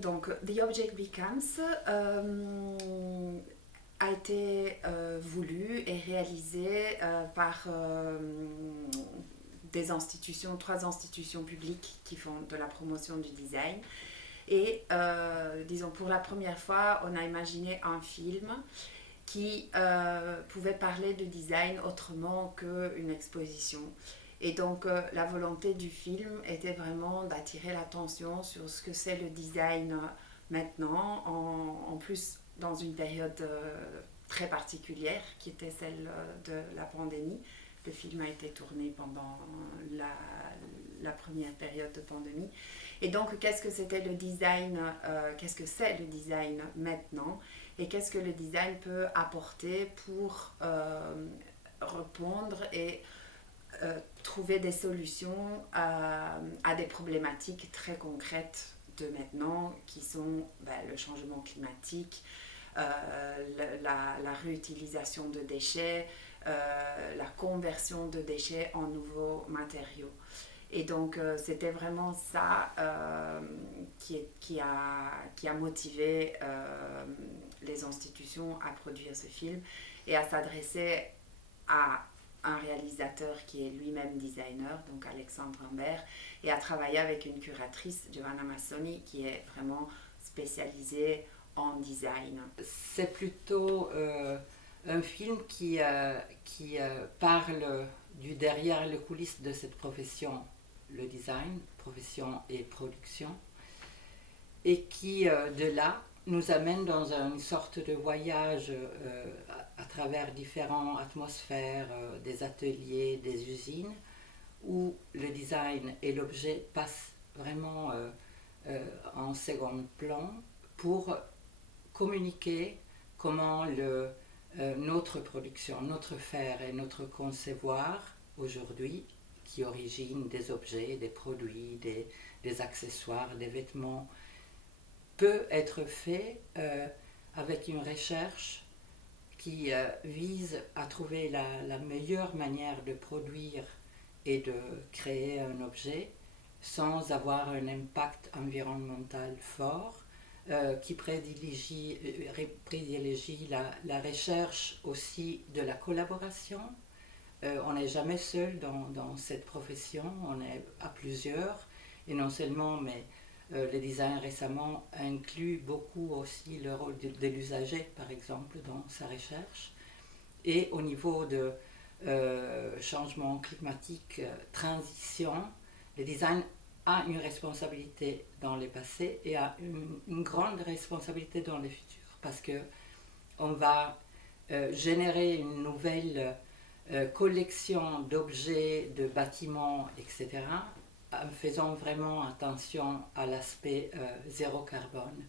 Donc, The Object Becomes a été voulu et réalisé par des institutions, trois institutions publiques qui font de la promotion du design. Et disons, pour la première fois, on a imaginé un film qui pouvait parler de design autrement qu'une exposition. Et donc la volonté du film était vraiment d'attirer l'attention sur ce que c'est le design maintenant, en plus dans une période très particulière qui était celle de la pandémie. Le film a été tourné pendant la première période de pandémie. Et donc, qu'est-ce que c'était le design, qu'est-ce que c'est le design maintenant et qu'est-ce que le design peut apporter pour répondre et trouver des solutions à des problématiques très concrètes de maintenant qui sont le changement climatique, la réutilisation de déchets, la conversion de déchets en nouveaux matériaux. Et donc, c'était vraiment ça qui a motivé les institutions à produire ce film et à s'adresser à un réalisateur qui est lui-même designer, donc Alexandre Humbert, et à travailler avec une curatrice, Giovanna Massoni, qui est vraiment spécialisée en design. C'est plutôt un film qui parle du derrière les coulisses de cette profession, le design, profession et production, et qui, de là, nous amène dans une sorte de voyage à travers différentes atmosphères, des ateliers, des usines, où le design et l'objet passent vraiment en second plan pour communiquer comment notre production, notre faire et notre concevoir aujourd'hui, qui origine des objets, des produits, des accessoires, des vêtements, peut être fait avec une recherche qui vise à trouver la meilleure manière de produire et de créer un objet sans avoir un impact environnemental fort, qui privilégie la recherche aussi de la collaboration. On n'est jamais seul dans cette profession, on est à plusieurs, et non seulement, mais le design récemment inclut beaucoup aussi le rôle de l'usager, par exemple, dans sa recherche. Et au niveau de changement climatique, transition, le design a une responsabilité dans le passé et a une grande responsabilité dans le futur, parce que on va générer une nouvelle collection d'objets, de bâtiments, etc., en faisant vraiment attention à l'aspect zéro carbone.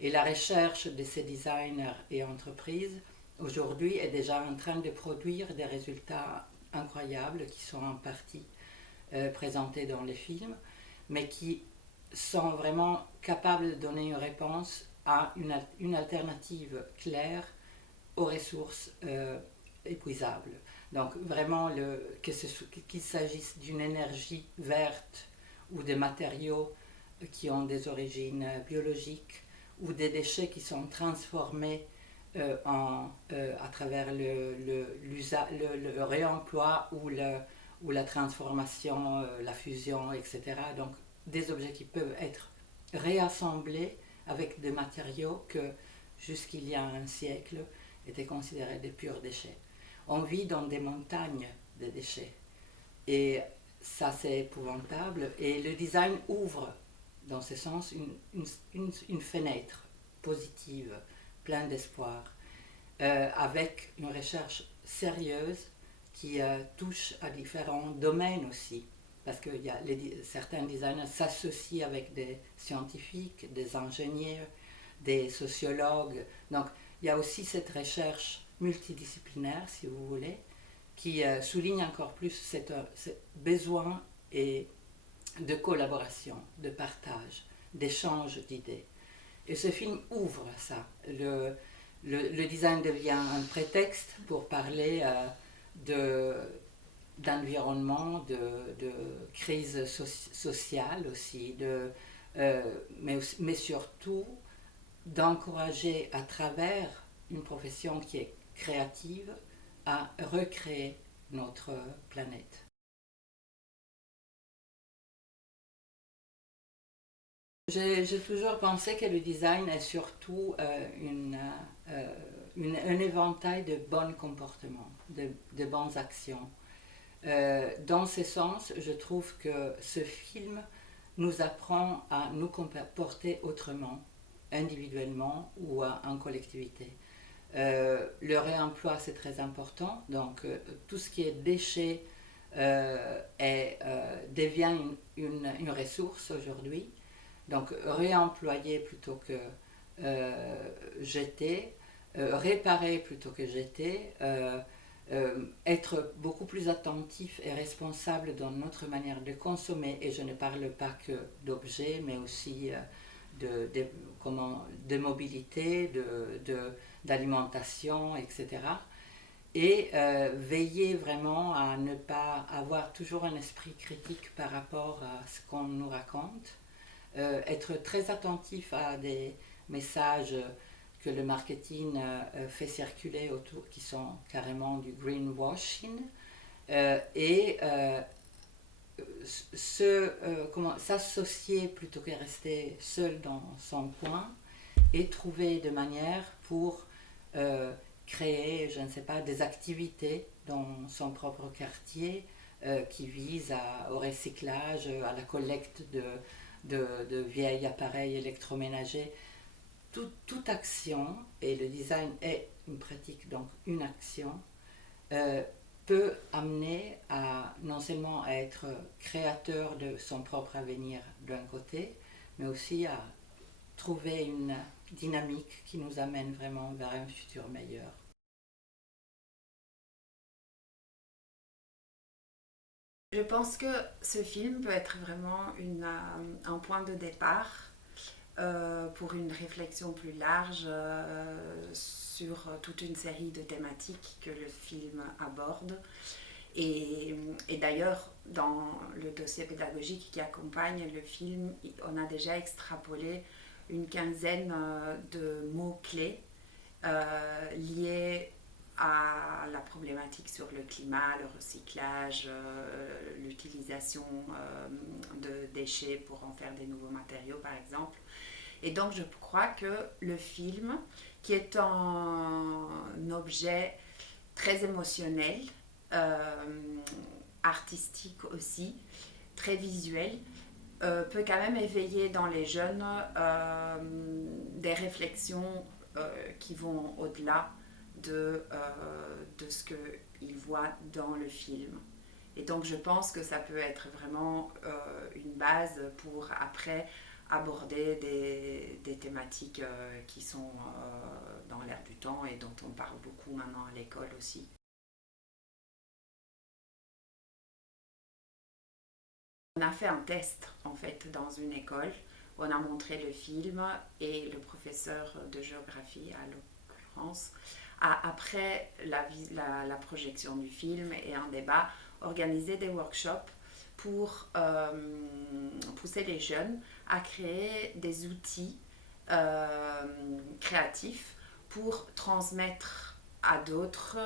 Et la recherche de ces designers et entreprises aujourd'hui est déjà en train de produire des résultats incroyables qui sont en partie présentés dans les films, mais qui sont vraiment capables de donner une réponse à une alternative claire aux ressources épuisables. Donc vraiment, qu'il s'agisse d'une énergie verte ou des matériaux qui ont des origines biologiques ou des déchets qui sont transformés à travers le réemploi ou la transformation, la fusion, etc. Donc des objets qui peuvent être réassemblés avec des matériaux que jusqu'il y a un siècle étaient considérés des purs déchets. On vit dans des montagnes de déchets et ça c'est épouvantable, et le design ouvre dans ce sens une fenêtre positive, pleine d'espoir, avec une recherche sérieuse qui touche à différents domaines aussi, parce que certains designers s'associent avec des scientifiques, des ingénieurs, des sociologues. Donc il y a aussi cette recherche multidisciplinaire, si vous voulez, qui souligne encore plus ce besoin et de collaboration, de partage, d'échange d'idées. Et ce film ouvre ça. Le design devient un prétexte pour parler d'environnement, de crise sociale aussi, mais surtout d'encourager à travers une profession qui est créative à recréer notre planète. J'ai toujours pensé que le design est surtout un éventail de bons comportements, de bonnes actions. Dans ce sens, je trouve que ce film nous apprend à nous comporter autrement, individuellement ou en collectivité. Le réemploi, c'est très important. Donc, tout ce qui est déchets devient une ressource aujourd'hui. Donc, réemployer plutôt que jeter, réparer plutôt que jeter, être beaucoup plus attentif et responsable dans notre manière de consommer. Et je ne parle pas que d'objets, mais aussi de mobilité, d'alimentation, etc. Et veiller vraiment à ne pas avoir toujours un esprit critique par rapport à ce qu'on nous raconte. Être très attentif à des messages que le marketing fait circuler autour, qui sont carrément du greenwashing, et s'associer plutôt que rester seul dans son coin et trouver des manières pour créer, je ne sais pas, des activités dans son propre quartier qui visent au recyclage, à la collecte de vieils appareils électroménagers. Toute action, et le design est une pratique, donc une action, peut amener à non seulement à être créateur de son propre avenir d'un côté, mais aussi à trouver une dynamique qui nous amène vraiment vers un futur meilleur. Je pense que ce film peut être vraiment un point de départ pour une réflexion plus large sur toute une série de thématiques que le film aborde. Et d'ailleurs, dans le dossier pédagogique qui accompagne le film, on a déjà extrapolé une quinzaine de mots-clés liés à la problématique sur le climat, le recyclage, l'utilisation de déchets pour en faire des nouveaux matériaux par exemple. Et donc je crois que le film, qui est un objet très émotionnel, artistique aussi, très visuel, peut quand même éveiller dans les jeunes des réflexions qui vont au-delà de ce qu'ils voient dans le film. Et donc je pense que ça peut être vraiment une base pour après aborder des thématiques qui sont dans l'air du temps et dont on parle beaucoup maintenant à l'école aussi. On a fait un test en fait dans une école. On a montré le film et le professeur de géographie à l'occurrence a, après la projection du film et un débat, organisé des workshops pour pousser les jeunes à créer des outils créatifs pour transmettre à d'autres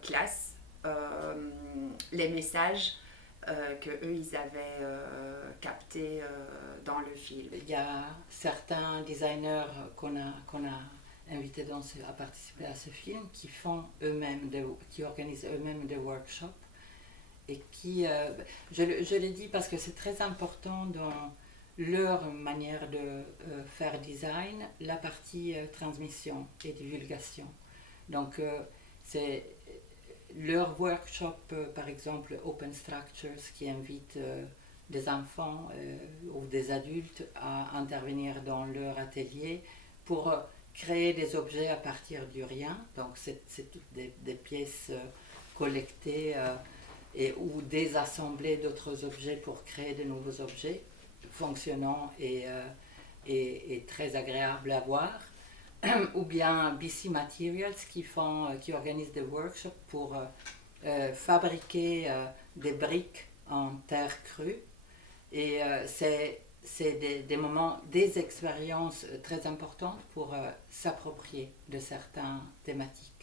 classes les messages qu'eux ils avaient captés dans le film. Il y a certains designers qu'on a invités à participer à ce film qui organisent eux-mêmes des workshops et qui, je l'ai dit parce que c'est très important dans leur manière de faire design, la partie transmission et divulgation. Donc c'est leur workshop, par exemple Open Structures, qui invite des enfants ou des adultes à intervenir dans leur atelier pour créer des objets à partir du rien. Donc c'est toutes des pièces collectées ou désassembler d'autres objets pour créer de nouveaux objets fonctionnants et très agréables à voir. Ou bien BC Materials qui organisent des workshops pour fabriquer des briques en terre crue. Et c'est des moments, des expériences très importantes pour s'approprier de certaines thématiques.